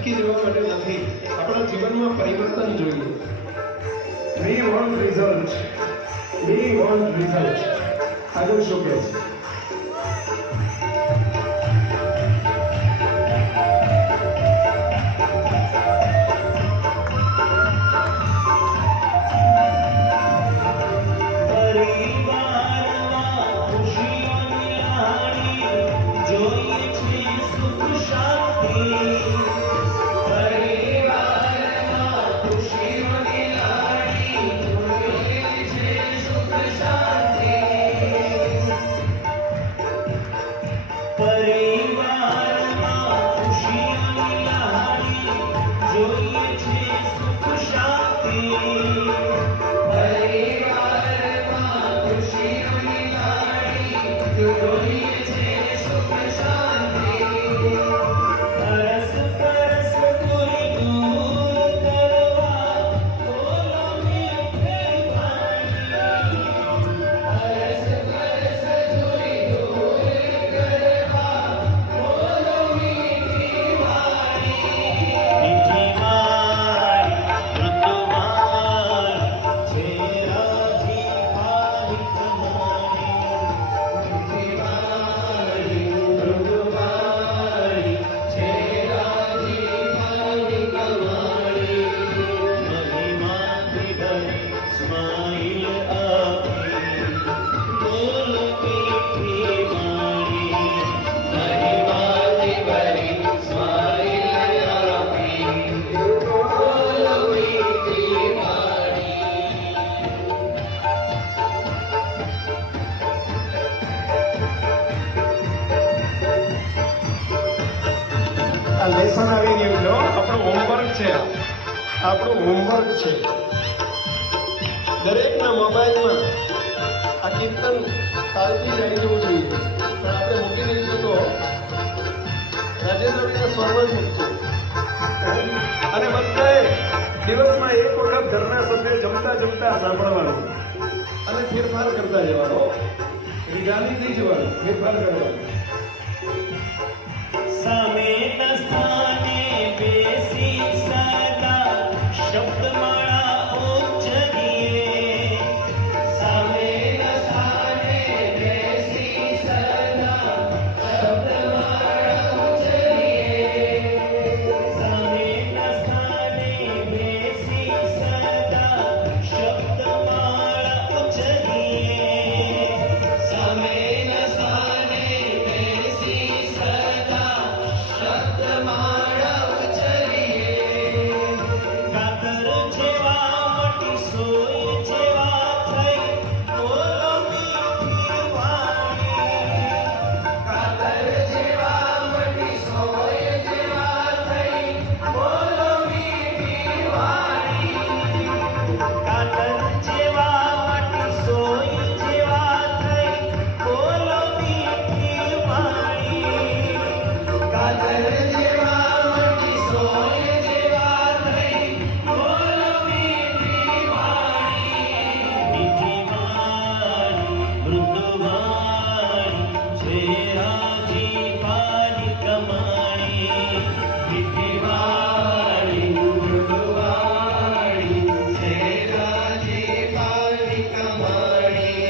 અટકી જવા માટે નથી, આપણા જીવનમાં પરિવર્તન જોઈએ. We want result. We want result. આગળ શું કહે છે? લેસન આવી ગયું લો, આપણું હોમવર્ક છે. આપણું હોમવર્ક છે. દરેકના મોબાઈલમાં આ કીર્તન કાલથી જ આવી જવું જોઈએ, પણ આપણે મૂકી દઈશું તો રાજેન્દ્રભાઈના સ્વરમાં જ મૂકશું. અને બધાએ દિવસમાં એક વખત ઘરના સભ્ય જમતા જમતા સાંભળવાનું અને ફેરફાર કરતા જવાનો. ગાલી નહીં જવાનું, ફેરફાર કરવાનો. સામેના સ્થાને બેસી સદા શબ્દમાળા ઉચ્ચરીએ. સામેના સ્થાને બેસી સદા શબ્દમાળા ઉચ્ચરીએ. સામેના સ્થાને બેસી સદા શબ્દમાળા ઉચ્ચરીએ. સામેના સ્થાને બેસી સદા શબ્દમાળા ઉચ્ચરીએ. કાતર જેવા મટી સોય જેવા થઈ બોલો મીઠી વાણી. કાતર જેવા મટી સોય જેવા થઈ બોલો મીઠી વાણી. કાતર જેવા મટી સોય જેવા થઈ બોલો મીઠી વાણી. કાતર જેવા મટી સોય જેવા થઈ બોલો મીઠી વાણી. મીઠી વાણી મૃદુવાણી છે રાજી પારી કમાણી. મીઠી વાણી મૃદુવાણી છે રાજી પારી કમાણી.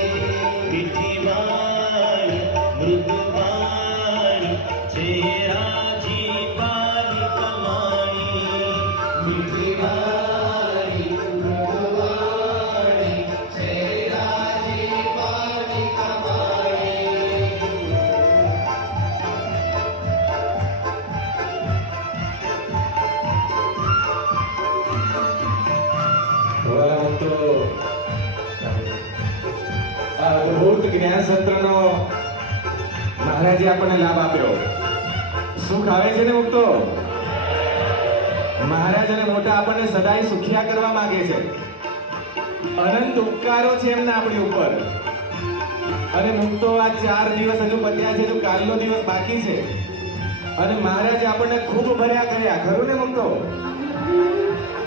મીઠી વાણી મૃદુવાણી છે રાજી પારી કમાણી. મીઠી વાણી મૃદુવાણી છે રાજી પારી કમાણી. અદ્ભુત જ્ઞાન સત્રનો મહારાજે આપણને લાભ આપ્યો. સુખ આવે છે ને મુક્તો? મહારાજ અને મોટા આપણને સદાય સુખિયા કરવા માંગે છે. અનંત ઉપકારો છે એમના આપણી ઉપર. અને મુક્તો આ 4 દિવસ હજુ પત્યા છે, તો કાલનો દિવસ બાકી છે. અને મહારાજે આપણને ખૂબ ભર્યા કર્યા, ખરું ને મુક્તો?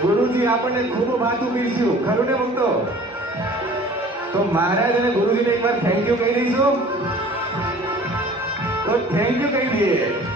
ગુરુજી આપણને ખૂબ ભાતું પીરસ્યું, ખરું ને મુક્તો? તો મહારાજ અને ગુરુજીને એકવાર થેન્ક યુ કહી દઈશું. તો થેન્ક યુ કહી દઈએ.